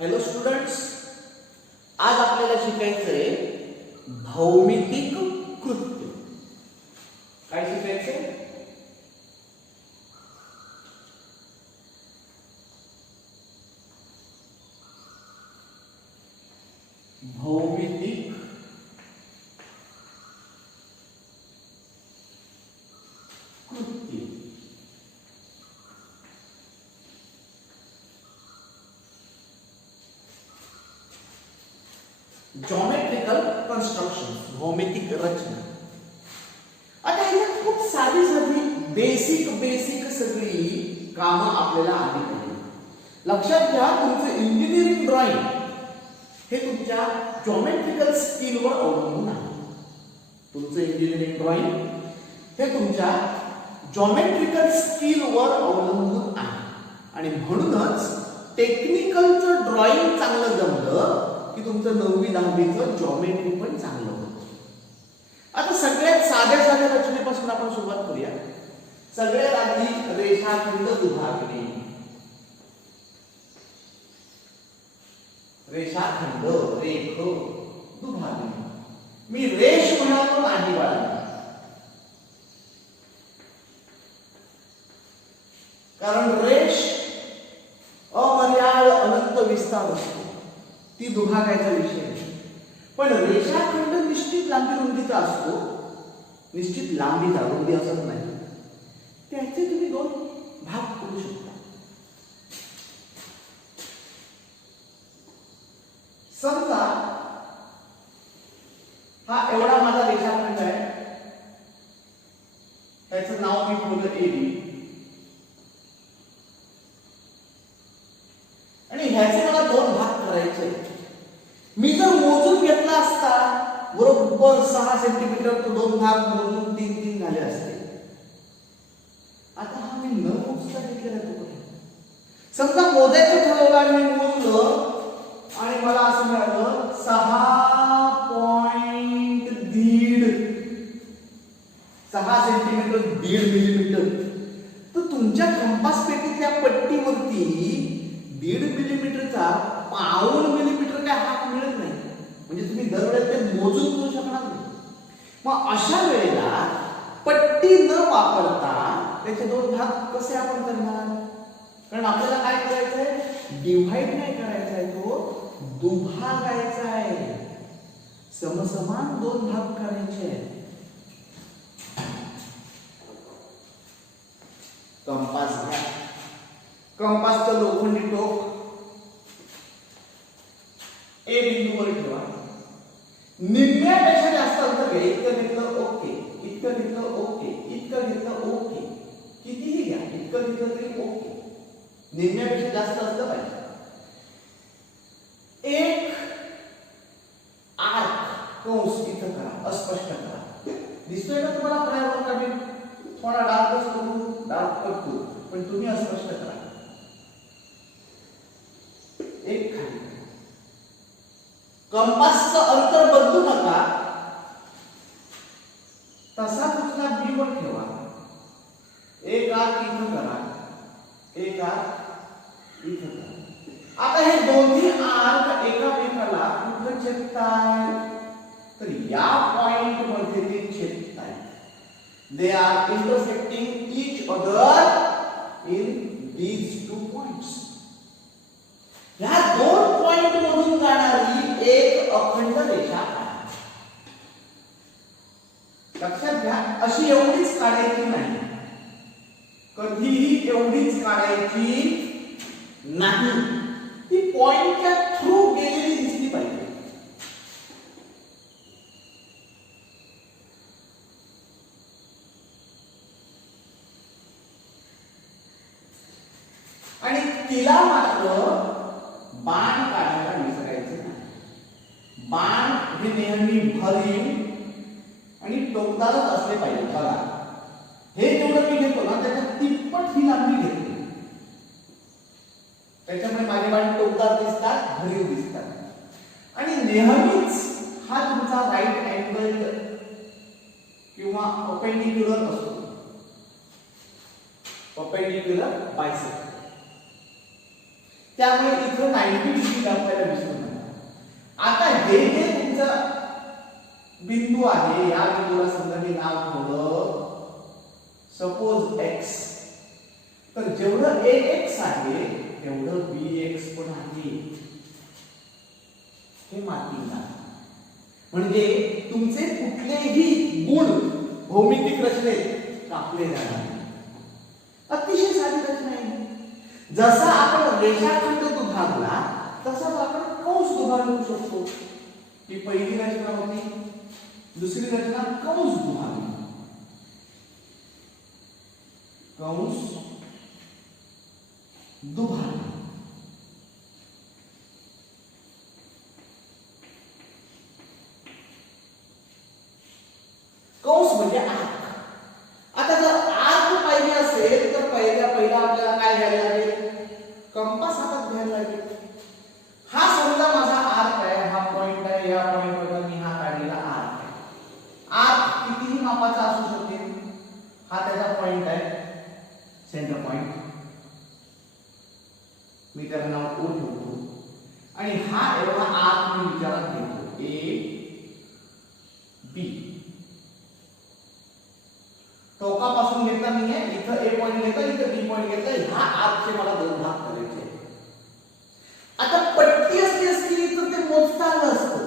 Hello students, आज आपल्याला शिकायचं आहे भौमितिक कृत्य. काय शिकायचंय? भौमितिक कृत्य. जॉमेट्रिकल कन्स्ट्रक्शन, भौमितिक रचना. आता ह्याच्यात खूप साधी साधी बेसिक सगळी कामं आपल्याला आली पाहिजे. लक्षात घ्या, तुमचं इंजिनिअरिंग ड्रॉइंग हे तुमच्या जॉमेट्रिकल स्किलवर अवलंबून आहे. तुमचं इंजिनिअरिंग ड्रॉइंग हे तुमच्या जॉमेट्रिकल स्किलवर अवलंबून आहे आणि म्हणूनच टेक्निकलचं ड्रॉइंग चांगलं जमलं की तुमचं 9वी 10वीचं जॉमेट्री पण चांगलं होतं. आता सगळ्यात साध्या रचनेपासून आपण सुरुवात करूया. सगळ्यात आधी रेषाखंड दुभागणे. रेषाखंड, रेख दुभागणे. मी रेष म्हणालो नाही बाळा, कारण रेष अमर्याद अनंत विस्तार असतो, ती दुभागायचा विषय नाही. पण रेषाखंड निश्चित लांबी रुंदीचा असतो, निश्चित लांबीचा, रुंदी असत नाही. त्याचे तुम्ही दोन भाग करू शकता. समजा हा एवढा माझा रेषाखंड आहे, त्याचं नाव मी ठेवलं AB आणि ह्याचे मला दोन भाग करायचे. मी जर मोजून घेतला असता बरोबर 6 सेंटीमीटर, तो दोन भाग मोजून 3 झाले असते. आता हा मी न मोजता घेतलेला तुकडा. समजा मोजायचं ठरवलं आणि मी मोजलं आणि मला असं मिळालं 6 सेंटीमीटर 1.5 मिलीमीटर. तर तुमच्या कंपास पेटीच्या पट्टीवरती 1.5 मिलीमीटरचा पाऊण मिलीमीटर काय हात मिळत नाही. म्हणजे तुम्ही दरवेळेस ते मोजून करू शकणार नाही. मग अशा वेळेला पट्टी न वापरता त्याचे दोन भाग कसे आपण करणार? कारण आपल्याला काय करायचंय? डिव्हाइड नाही करायचा आहे, तो दुभागायचा आहे. समसमान दोन भाग करायचे आहेत. कंपास घ्या. कंपासचं लोखंडी टोक A बिंदूवर ठेवा. निम्म्यापेक्षा जास्त अंतर घ्या. इतकं घेतलं ओके, इतकं घेतलं ओके, इतकं घेतलं ओके, कितीही घ्या, इतकं घेतलं तरी ओके. निम्म्यापेक्षा जास्त असलं पाहिजे. एक आर्क कंस इथं करा, अस्पष्ट करा. दिसतोय का तुम्हाला? पर्यावरण कमी थोडा डार्कच करू, डार्क करतो, पण तुम्ही अस्पष्ट करा. एक खाली कंपासचं अंतर बदलू नका, तसा दुसरा B वर ठेवा. एक आर्क इथं करा, एक आर्क इथं करा. आता हे दोन्ही आर्क एकामेकाला कुठं छेदतायत? तर या पॉइंट मध्ये ते छेदतायत. They are intersecting each other in these two points. ह्या दोन पॉइंट मधून जाणारी एक अखंड रेषा आहे. लक्षात घ्या, अशी एवढीच काढायची नाही, कधीही एवढीच काढायची नाही. ती पॉइंटच्या थ्रू गेलेली दिसली पाहिजे. आणि तिला मात्र बाण काढायला विसरायचं नाही. बाण हे नेहमी भरीव आणि टोकदारच असले पाहिजे. बघा, हे जेवढं मी घेतो ना त्याच्या तिप्पट ही लांबी घेतो. त्याच्यामुळे माझे बाण टोकदार दिसतात, भरीव दिसतात. आणि नेहमीच हा तुमचा राईट अँगल किंवा परपेंडिक्युलर असतो. Perpendicular bisector. त्यामुळे इथं 90 डिग्री आपल्याला दिसून येणार। आता हे जे तुमचा बिंदू आहे, या बिंदूला समजा मी नाव ठेवलं सपोज x, तर जेवढं ax आहे तेवढं bx पण आहे, हे मार्किंग आहे। म्हणजे तुमचे कुठलेही गुण भौमितिक रचनेत कापले जाणार नाही। अतिशय साधी रचना आहे। जसा आपण रेषाखंड दुभागला तसाच आपण कंस दुभागू शकतो। ही पहिली रचना होती, दुसरी रचना कंस दुभागली, कंस दुभागली। कंस म्हणजे आर्क। आता जर आर्क पाहिजे असेल तर पहिला आपल्याला काय घ्यायला लागेल, कंपास हातात घ्यायला लागेल। हा समजा माझा आर्क आहे, हा पॉइंट आहे, या पॉइंटवर मी हा काढलेला आर्क आहे। आर्क कितीही मापाचा असू शकेल, हा त्याचा पॉइंट आहे, सेंटर पॉइंट, मी त्याला नाव O ठेवतो, आणि हा एवढा आर्क मी विचारात घेतो, A B। टोकापासून घेतला नाहीये, इथं A पॉइंट घेतला, इथं B पॉइंट घेतला, हा आर्कचे मला दोन भाग करायचे। आता पट्टी असली तर ते मोजता आलं असतं,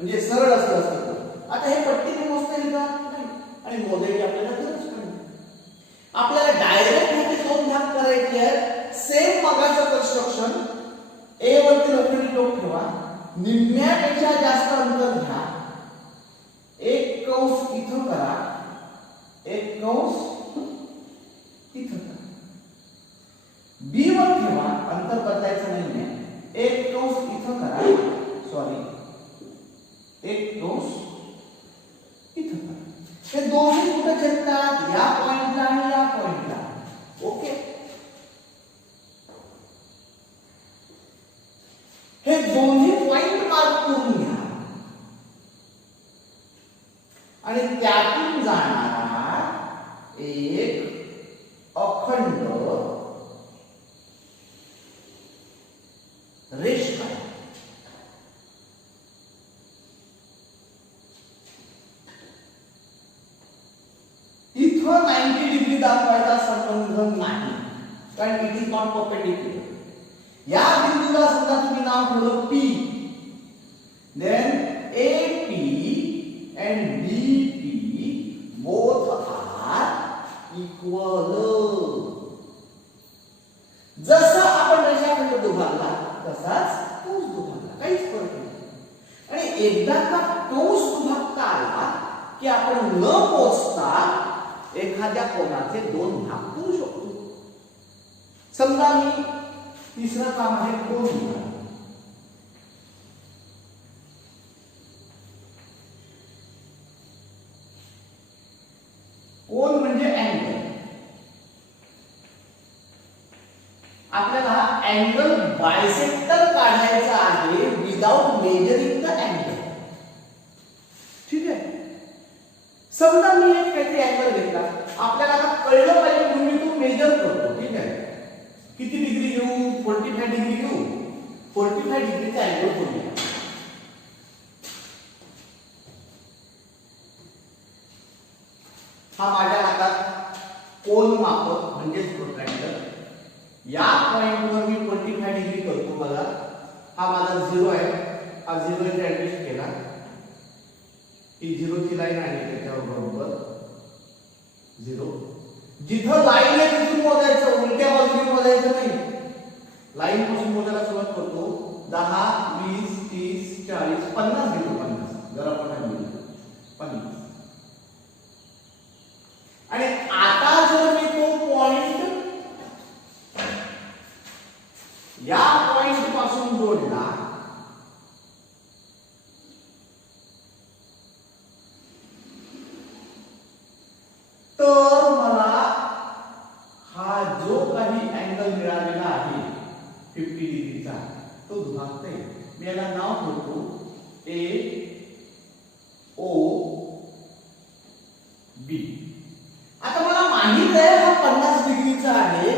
म्हणजे सरळ असतं। आता हे पट्टीने मोजता येईल का नाही, आणि मोजायची आपल्याला गरज नाही। आपल्याला डायरेक्ट ह्याचे दोन भाग करायचे आहेत। सेम मगाचं कन्स्ट्रक्शन, A वरती लोखंडी टोक ठेवा, निम्म्यापेक्षा जास्त अंतर घ्या, एक कंस इथं करा, एक कंस इथं करा, B वर ठेवा, अंतर बदलायचं नाहीये, एक कंस इथं करा, सॉरी एक कंस इथं करा। हे दोन्ही कुठे छेदतात, या पॉइंटला आणि या पॉइंटला। ओके, हे दोन्ही पॉइंट मार्क करून घ्या, आणि त्यातून जाणारा एक अखंड रेषा आहे। इथं 90 डिग्री दाखवायचा संबंध नाही, कारण इट इज नॉट परपेंडिक्युलर। या बिंदूला समजा तुम्ही नाव ठेवलं P, then AP and BP both are equal। जसा आपण रेषाखंड दुभागला तसाच कंस दुभागला, काहीच फरक नाही। आणि एकदा का कंस दुभागता आला की आपण न मोजता एखाद्या कोनाचे दोन भाग करू शकतो। समजा मी तिसरं काम आहे कोन दुभाग। कोन म्हणजे अँगल। आपल्याला अँगल बायसेक्टर काढायचा आहे विदाउट मेजरिंग द अँगल। ठीक आहे, समजा मी एक काहीतरी अँगल घेतला, आपल्याला आता कळलं पाहिजे म्हणून मी तो मेजर करतो। ठीक आहे, किती डिग्री घेऊ, 45 डिग्री घेऊ, 45 डिग्रीचा अँगल करूया। हा माझ्या हातात कोन मापक म्हणजेच प्रोट्रॅक्टर, या पॉइंटवर मी 45 डिग्री करतो। बघा, हा माझा 0 आहे, हा 0 इथे ऍडजस्ट केला, ही 0 ची लाईन आहे, त्याच्यावर बरोबर 0। जिथं लाईन आहे तिथून मोजायचं, उलट्या बाजूने मोजायचं नाही। लाईन पासून मोजायला सुरुवात करतो, 10 20 30 40 50 घेतो, 50 जरा पण 50। आणि आता जर मी तो पॉइंट या पॉइंट पासून जोडला, तर मला हा जो काही अँगल मिळालेला आहे 50 डिग्रीचा तो दुभागता येईल। मी याला नाव ठेवतो A O B। आता मला माहित आहे हा 50 डिग्रीचा आहे,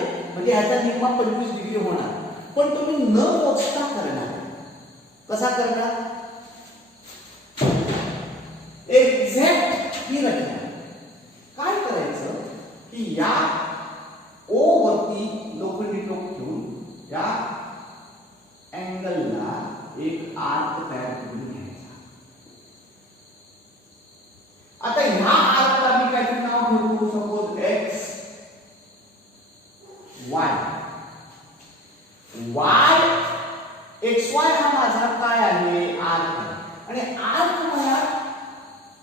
म्हणजे ह्याचा निम्मा 25 डिग्री होणार. पण तुम्ही न मोजता करणार. कसा करणार? एक्झॅक्ट ही रचना. काय करायचं की या ओ वरती लोखंडी टोक ठेवून या अँगलला एक आर्क तयार करून घ्यायचा. आता ह्या आर्कला मी काय नाव ठेवू? Suppose x Y. Y x Y हा माझा काय आहे? आर्क आहे. आणि आर्क मला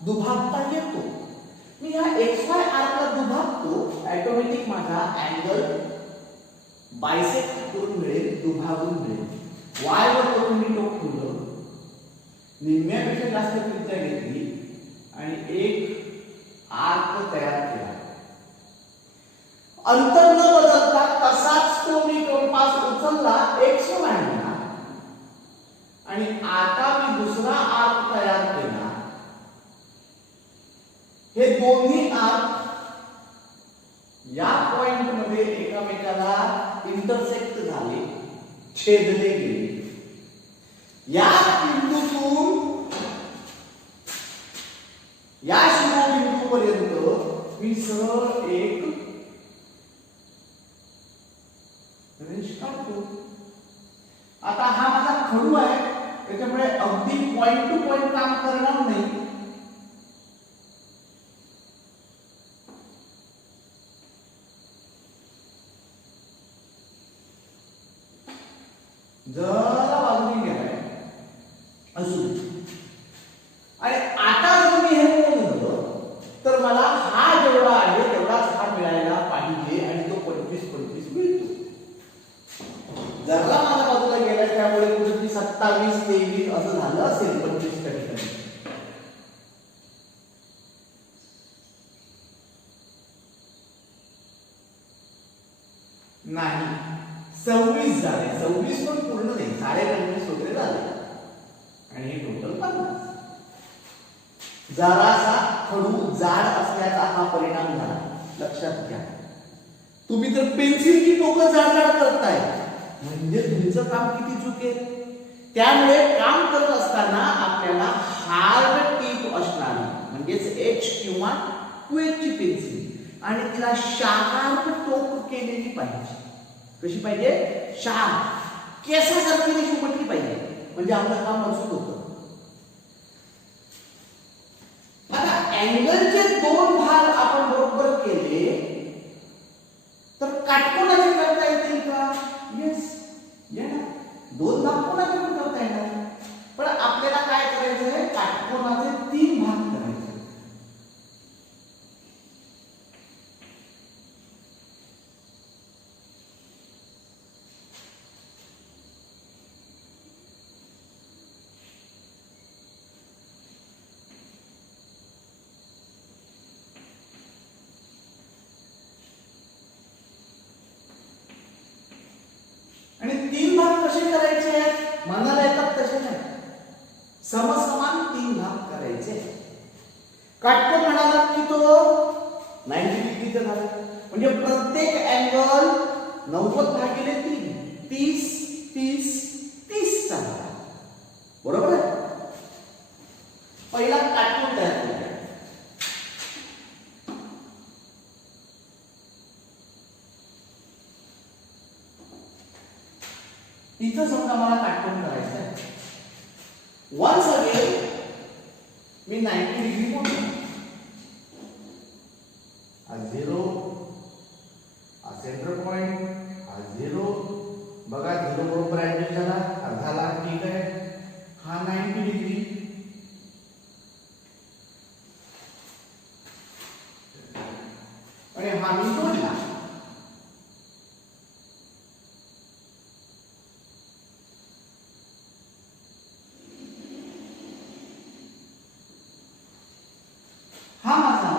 दुभागता येतो. मी ह्या एक्स वाय आर्कला दुभागतो, ऑटोमॅटिक माझा अँगल बायसेक्ट करून मिळेल, दुभागून मिळेल. वाय वर लोखंडी टोक ठेवलं, निम्म्यापेक्षा जास्त त्रिज्या घेतली आणि एक आर्क तयार केला. अंतर न बदलता तसाच तो मी कंपास उचलला, एक्स मांडला आणि आता मी दुसरा आर्क तयार केला. हे दोन्ही आर्क या पॉइंट मध्ये एकमेकाला इंटरसेक्ट झाले, छेदले गेले. या बिंदूतून या शिरोबिंदू पर्यंत मी सरळ एक रेष काढतो. आता हा माझा खडू आहे, त्याच्यामुळे अगदी पॉइंट टू पॉइंट काम करणार नाही. जरा बाजूने गेलाय असू. आणि आता जर मी हे मोजलं तर मला हा जेवढा आहे तेवढाच हा मिळायला पाहिजे आणि तो 25 मिळतो. जरा माझ्या बाजूला गेलाय त्यामुळे कुठेतरी 27 23 असं झालं असेल 25%. नाही 26 झाले. 26 पण पूर्ण नाही, 25.5 वगैरे झाले आणि हे टोटल 50. जरासा खडू जाड असल्याचा हा परिणाम झाला, लक्षात घ्या. तुम्ही तर पेन्सिलची टोकं जाड जाड करताय म्हणजे तुमचं काम किती चुकेल. त्यामुळे काम करत असताना आपल्याला हार्ड टिप असणार म्हणजेच एच किंवा 2H ची पेन्सिल आणि तिला शार्प टोक केलेली पाहिजे. कशी पाहिजे? शार्प, केसासारखी रेषा म्हटली पाहिजे, म्हणजे आपलं काम अचूक होतं. आता अँगलचे दोन भाग आपण बरोबर केले तर काटकोनाचे करता येतील का? येस, येणार. दोन भाग कोणाचे पण करता येणार. पण आपल्याला काय करायचं आहे? काटकोनाचे 3 भाग करायचे. आणि 3 भाग कसे करायचे आहेत? मनाला येतात तसे नाही, समसमान 3 भाग करायचे. काटकोन म्हणाला की तो 90 डिग्रीचा झाला, म्हणजे प्रत्येक अँगल 90 भागिले 3 30 30 30 चा झाला. बरोबर आहे. पहिला काटकोन तयार केला. इथं समजा मला काटकोन करायचं आहे. वन्स अगेन मी 90 डिग्री मोजतो. हा 0, हा सेंटर पॉइंट, हा 0. बघा 0 बरोबर ऍडजस्ट झाला, अर्धा ठीक आहे. हा 90 डिग्री आणि हा मी जोडला. हा माझा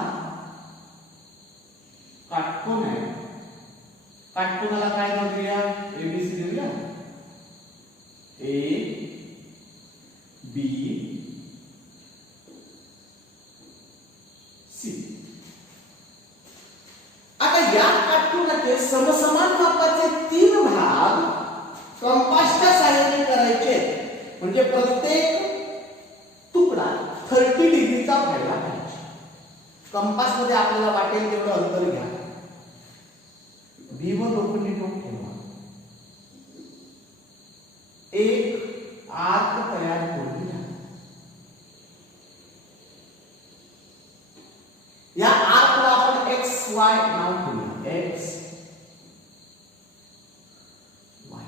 काटकोन आहे. काटकोनाला काय नाव देऊया? एबीसी देऊया. A B C. आता या काटकोनाचे समसमान मापाचे म्हणजे प्रत्येक तुकडा 30 डिग्रीचा व्हायला पाहिजे. कंपास मध्ये आपल्याला वाटेल तेवढं अंतर घ्या. B वर लोखंडी टोक ठेवा. एक आर्क तयार करून घ्या. या आर्कला आपण XY नाव ठेवूया. X Y.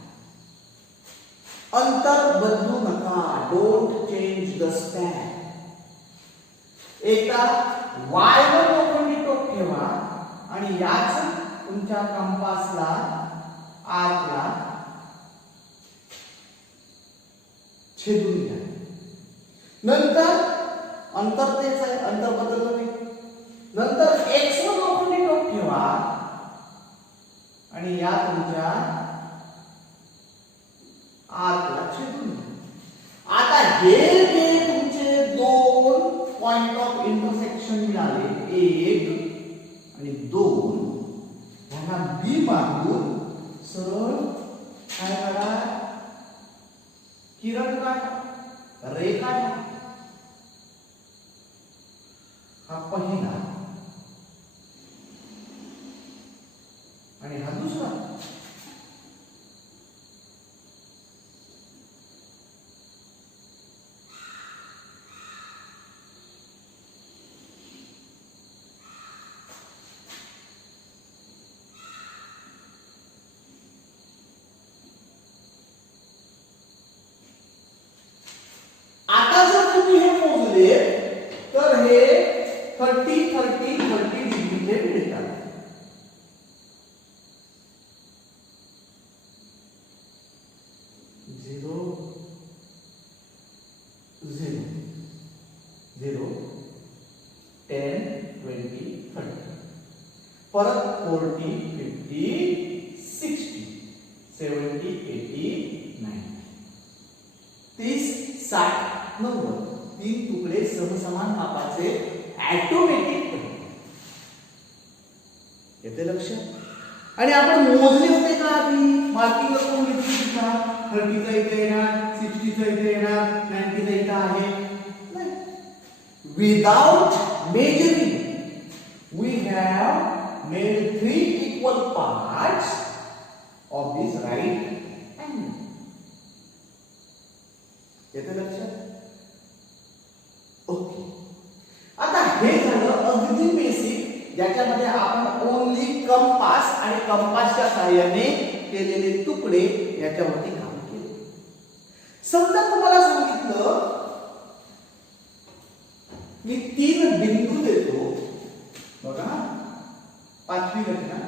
अंतर बदलू नका. Don't change the span. एकदा Y वर लोखंडी टोक ठेवा आणि याच तुमच्या कंपासला आर्कला छेदून घ्या. नंतर अंतर तेच आहे, अंतर बदललं नाही. नंतर X वर लोखंडी टोक ठेवा आणि या तुमच्या आर्कला छेदून घ्या. आता हे जे तुमचे दोन पॉइंट ऑफ इंटरसेक्शन मिळाले, 1 आणि 2, ह्यांना B बांधून सरळ काय करा, किरण काढा, रेखा काढा. हा पहिला आणि हा दुसरा. आता जर तुम्ही हे मोजले तर हे 30 डिग्रीचे मिळतात. झिरो 0 0 10 20 30 परत 40 50 60 70 80 90 30 60 90 तीन तुकडे समसमान मापाचे ऑटोमॅटिक येते लक्षात. आणि आपण मोजले होते का आधी, मार्किंग करून घेतली का, 30 चा इथे येणार, 60 चा इथे येणार, 90 चा इथे आहे. Without measuring we have made 3 equal parts of this right angle. येते लक्षात. ओके. आता हे झालं अगदी बेसिक, ज्याच्यामध्ये आपण ओनली कंपास आणि कंपासच्या सहाय्याने केलेले तुकडे याच्यावरती काम केले. समजा तुम्हाला सांगितलं मी 3 बिंदू देतो, बघा पाचवी रचना,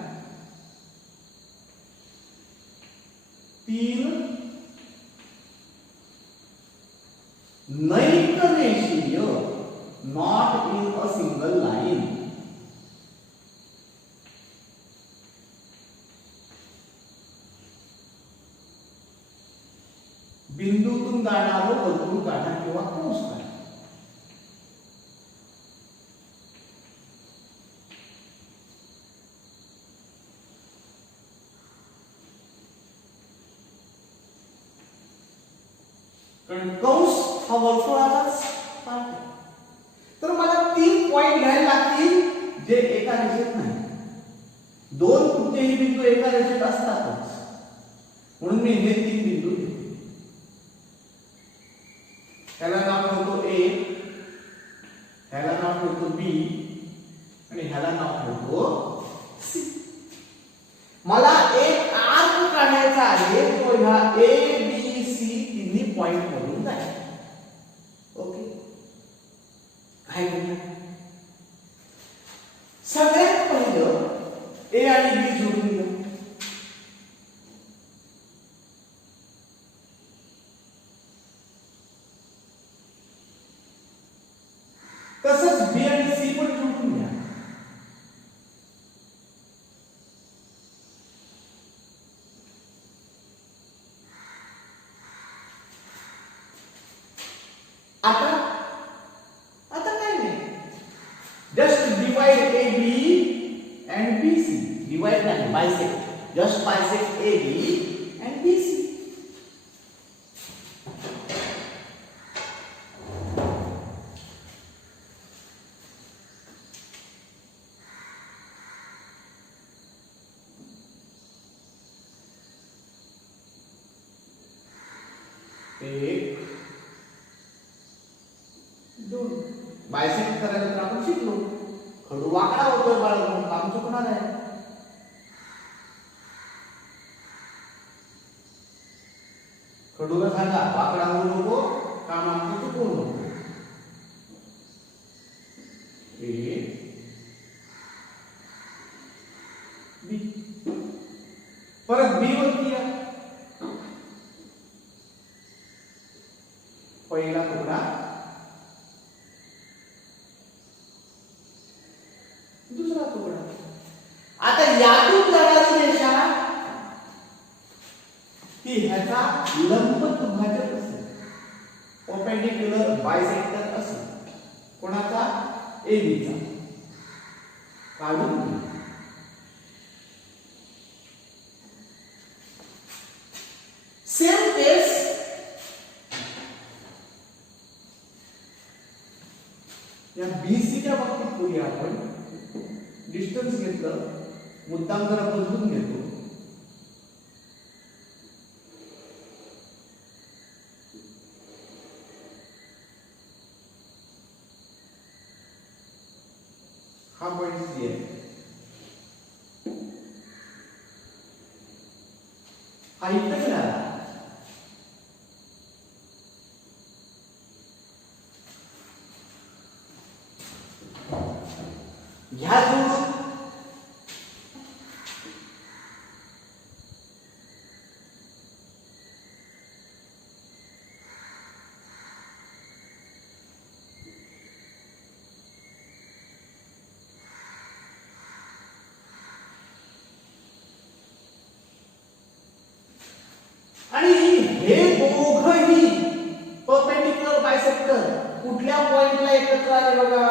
3 नैक रेषीय, not in a single line, बिंदूतून जाणारं वर्तुळ काढा किंवा कंस काढा. कारण कंस हा वर्तुळाचाच पार्ट आहे. तर मला 3 पॉइंट घ्यायला लागतील जे एका रेषेत नाही. 2 कुठलेही बिंदू एका रेषेत असतातच, म्हणून मी हे 3 बिंदू घेतो. ह्याला नाव ठेवतो A, ह्याला नाव ठेवतो B आणि ह्याला नाव ठेवतो C. मला एक आर्क काढायचा आहे तो ह्या A B C तिन्ही पॉइंट मधून जाईल. ओके. काय करूया, सगळ्यात पहिलं A आणि B जोडून घ्या. तसंच B आणि C पण जोडून घ्या. आता काय नाही, just divide AB and BC. Divide नाही, bisect. Just bisect AB and BC. एक, दोन. बायसेक्ट करायला तर आपण शिकलो. खडू वाकडा होतोय बाळगून काम चुकणार आहे. खडूला सांगा वाकडा होऊ नको, काम आमचं चुकवू नको. A B. परत बी वरती या. पहिला तुकडा, दुसरा तुकडा. आता यातून जाणारी रेषा ही ह्याचा लंब दुभाजक असेल, परपेंडिक्युलर बायसेक्टर असेल. कोणाचा? AB चा. काढून घे. सेम केस या BC च्या बाबतीत करूया आपण. डिस्टन्स घेतलं, मुद्दाम जरा बदलून घेतो. हा पॉइंट सी आहे, हा इथं मिळाला. ह्या जोडून आणि हे दोघही परपेंडिक्युलर बायसेक्टर कुठल्या पॉइंटला एकत्र आले बघा?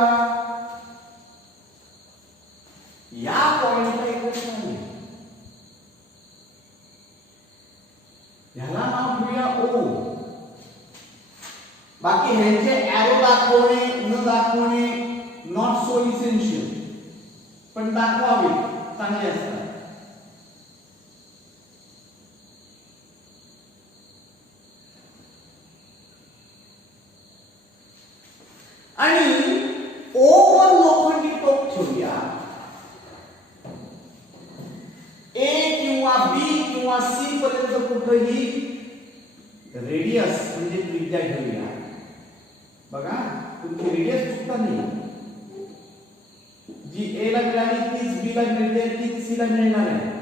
या पॉइंटला एकत्र आले. याला नाव देऊया O. बाकी ह्यांचे एरो दाखवणे न दाखवणे नॉट सो इसेन्शियल, पण दाखवावे चांगले असतात. आणि O वर लोखंडी टोक ठेवूया. A किंवा B किंवा C पर्यंत कुठेही रेडियस म्हणजे त्रिज्या घेऊया. बघा तुमची रेडियस चुकता नाही. जी A ला मिळाली तीच B ला मिळते, तीच C ला मिळणार आहे.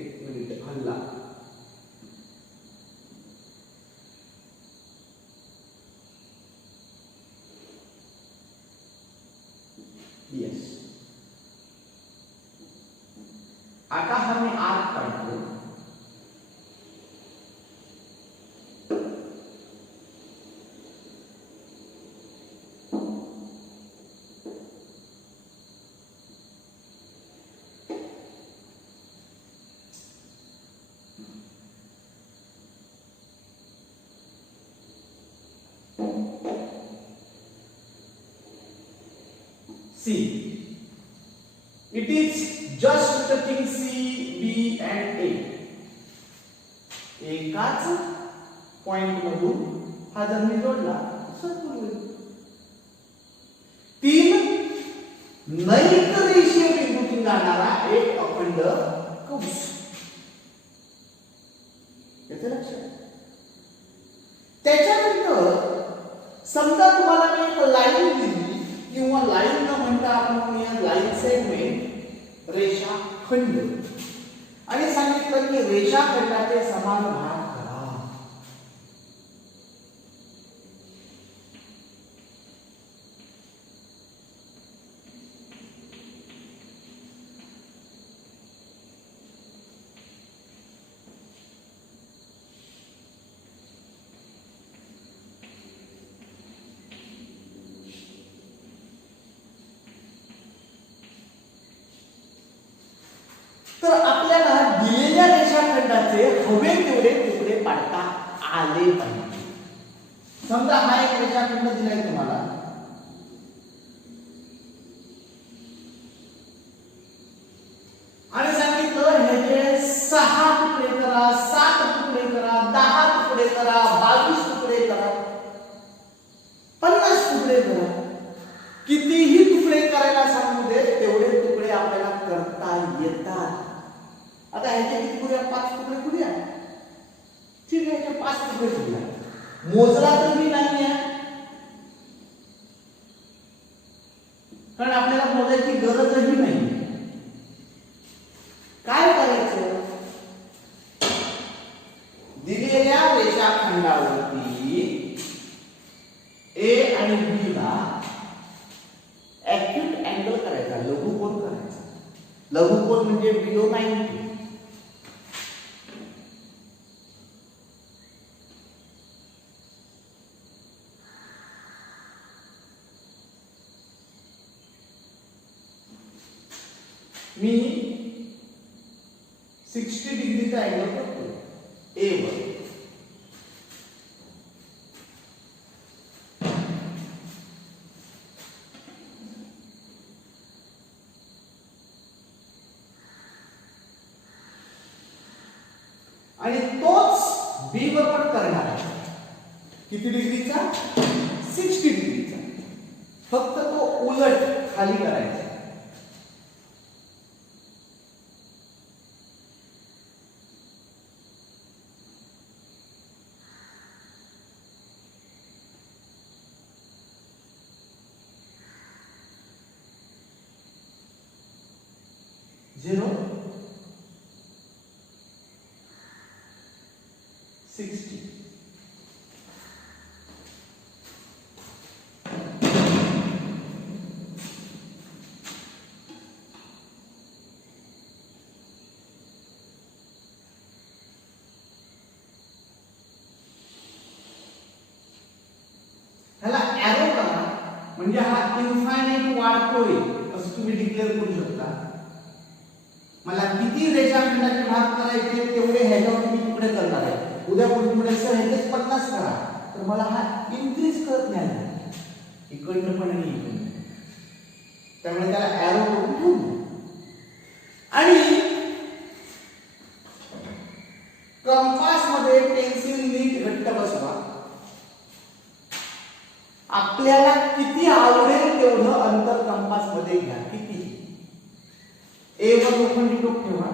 एक मिनिट हल्ला. यस. आता हा मी आत काढतो. C. It is just touching C, B and A. एकाच पॉइंट मधून हा जर मी जोडला सर्कल होईल. तीन नैक रेषीय बिंदूतून जाणारा एक अखंड कंस. याचं लक्षात. त्याच्यानंतर समजा तुम्हाला मी एक लाईन दिली किंवा लाईन न म्हणता आपण लाईन सेगमेंट रेषाखंड आणि सांगितलं की रेषाखंडाचे समान भाग करा. तर आपल्याला दिलेल्या रेषाखंडाचे हवे तेवढे तुकडे पाडता आले पाहिजे. समजा हा एक रेषाखंड दिलाय तुम्हाला. आणि सांगितलं ह्याचे 6 तुकडे करा, 7 तुकडे 5 तुकडे करूया. ठीक आहे, याचे 5 तुकडे करूया. मोजला तर मी नाही आहे, कारण आपल्याला मोजायची गरजही नाही. काय करायचं, दिलेल्या रेषाखंडावरती ए आणि बी ला ऍक्यूट अँगल करायचा, लघुकोन करायचा. लघुकोन म्हणजे बिलो 90. मी 60 डिग्रीचा अँगल करतो ए वर. आणि तोच बी वर पण करणार आहे. किती डिग्रीचा? 60 डिग्रीचा. फक्त तो उलट खाली करायचा. झिरो 60. ह्याला एरो करा, म्हणजे हा इन्फायनाइट वाढतोय असं तुम्ही डिक्लेअर करू शकता. मला किती रेषाखंडाचे भाग करायचे तेवढे ह्याच्यावर मी तुकडे करणार आहे. उद्या कोणी म्हणे सर ह्याचेच 50 करा, तर मला हा इन्क्रीज करत नाही, इकडनं पण आणि इकडनं. त्यामुळे त्याला एरो करून ठेवू. आणि कंपास मध्ये पेन्सिल नीट घट्ट बसवा. आपल्याला किती आवडेल तेवढं अंतर कंपास मध्ये घ्या. किती? ए वर लोखंडी टोक ठेवा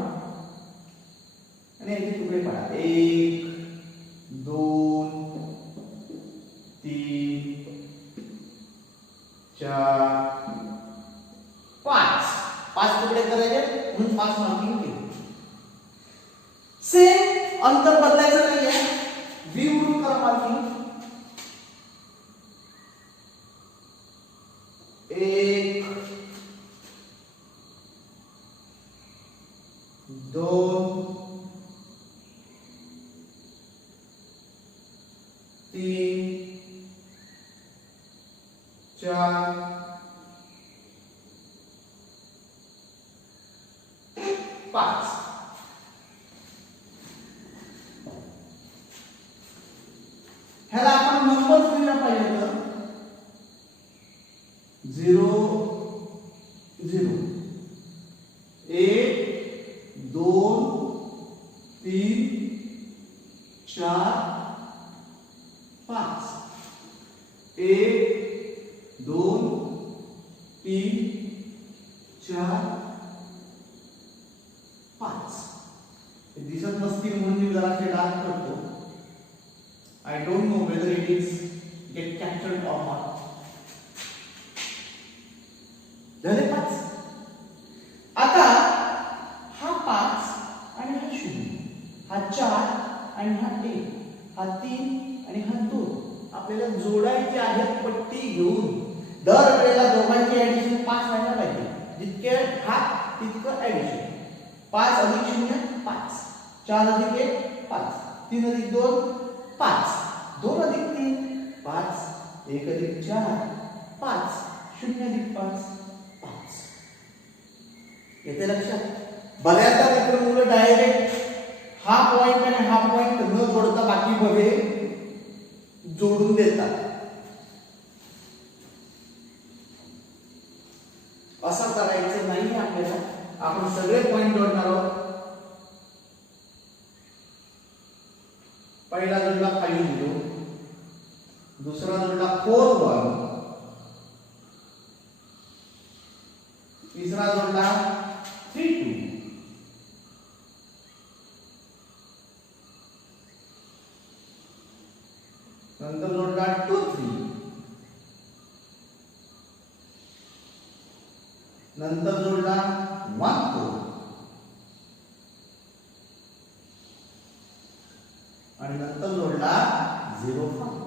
आणि याचे तुकडे पाडा. 1 2 3 4 5. 5 तुकडे करायचे म्हणून 5 मार्किंग केले. सेम अंतर बदलायचं नाहीये. व्ही वरून करा मार्किंग. 1 2 3 4 5. ह्याला आपण नंबर दिला पाहिजे तर 0 0 1 2 3 4 5. 1 2 3 4 5. हे दिसत नसतील म्हणून मी जरा डार्क करतो. I don't know whether it is get captured or not. झाले 5. आता हा 5 आणि हा 0, हा 4 आणि हा 1, हा 3 आणि हा 2 आपल्याला जोडायचे आहेत पट्टी घेऊन. दर वेळेला दोघांची ऍडिशन 5 व्हायला पाहिजे. जितके हा तितकं ऍडिशन. 5 अधिक 0 5, 4 अधिक 1 5, 3 अधिक 2 5, 2 अधिक 3 5, 1 अधिक 4 5, 0 अधिक 5 5. येते लक्षात? बऱ्याचदा मित्र मुलं डायरेक्ट हा पॉइंट आणि हा पॉइंट न जोडता बाकी मध्ये जोडून देतात. असं करायचं नाही आपल्याला. आपण सगळे पॉइंट जोडणार आहोत. पहिला जोडला 5 0, दुसरा जोडला 4 1, तिसरा जोडला 3 2, नंतर जोडला 2 3, नंतर जोडला 1 4 आणि नंतर जोडला 0 5.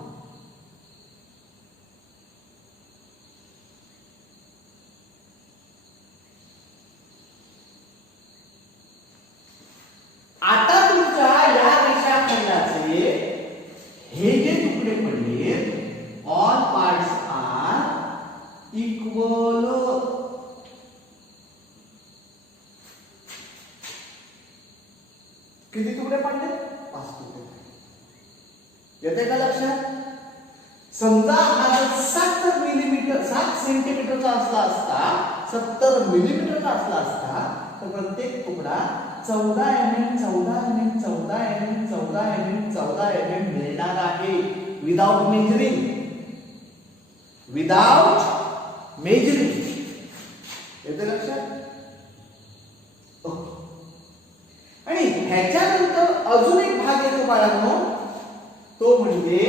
आता तुमच्या या रेषाखंडाचे हे जे तुकडे पडले ऑल पार्ट्स आर इक्वल. किती तुकडे पडले? 5 तुकडे. येते का लक्षात? समजा हा जर 7 मिलीमीटर 7 सेंटीमीटरचा असता 70 मिलीमीटरचा असता तर प्रत्येक तुकडा 14 mm 14 mm 14 mm 14 mm 14 mm मिळणार आहे विदाउट मेजरिंग. येते लक्षात? आणि ह्याच्यानंतर अजून एक भाग येतो बाळांनो, तो म्हणजे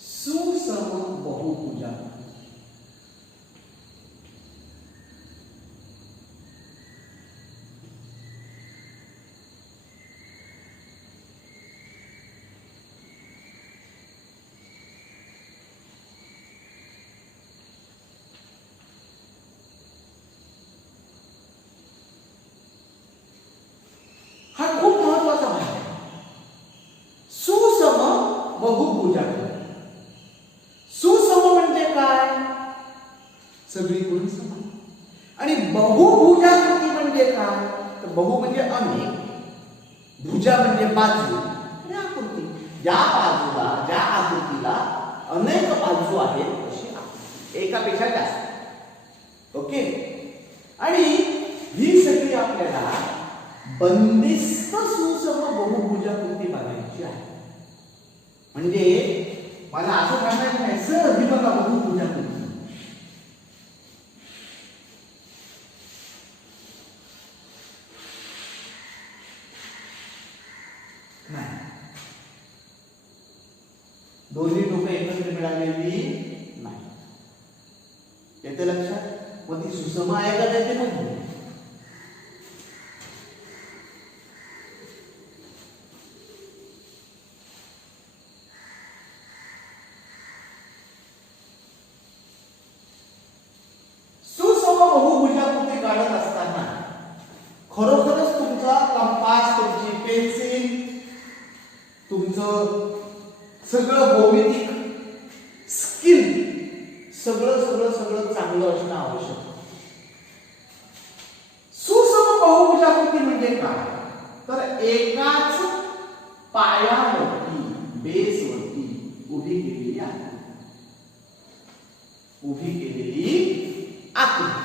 सुसम बहुभुजा. हा खूप महत्वाचा भाग आहे. सुसम बहुभुजा. सुसम म्हणजे काय? सगळीकडून समान. आणि बहुभुजाकृती म्हणजे काय? तर बहु म्हणजे अनेक, भुजा म्हणजे बाजू आणि आकृती. ज्या बाजूला ज्या आकृतीला अनेक बाजू आहेत अशी आकृती, एकापेक्षा जास्त. ओके. आणि ही सगळी आपल्याला बंदिस्त सुसम बहुभुजाकृती बघायची आहे. म्हणजे मला असं सांगायचं नाही सर ही बघा बहुभुजाकृती नाही. दोन्ही टोकं एकत्र मिळालेली नाही. येते लक्षात? मग ती सुसम आहे का त्याचे मग बहुभुजाकृती काढत असताना खरोखरच तुमचा कंपास, तुमची पेन्सिल, तुमचं सगळं भौमितिक स्किल सगळं सगळं सगळं चांगलं असणं आवश्यक आहे. सुसम बहुभुजाकृती म्हणजे काय? तर एकाच पायावरती बेसवरती उभी केलेली आहे. उभी केलेली आकृती.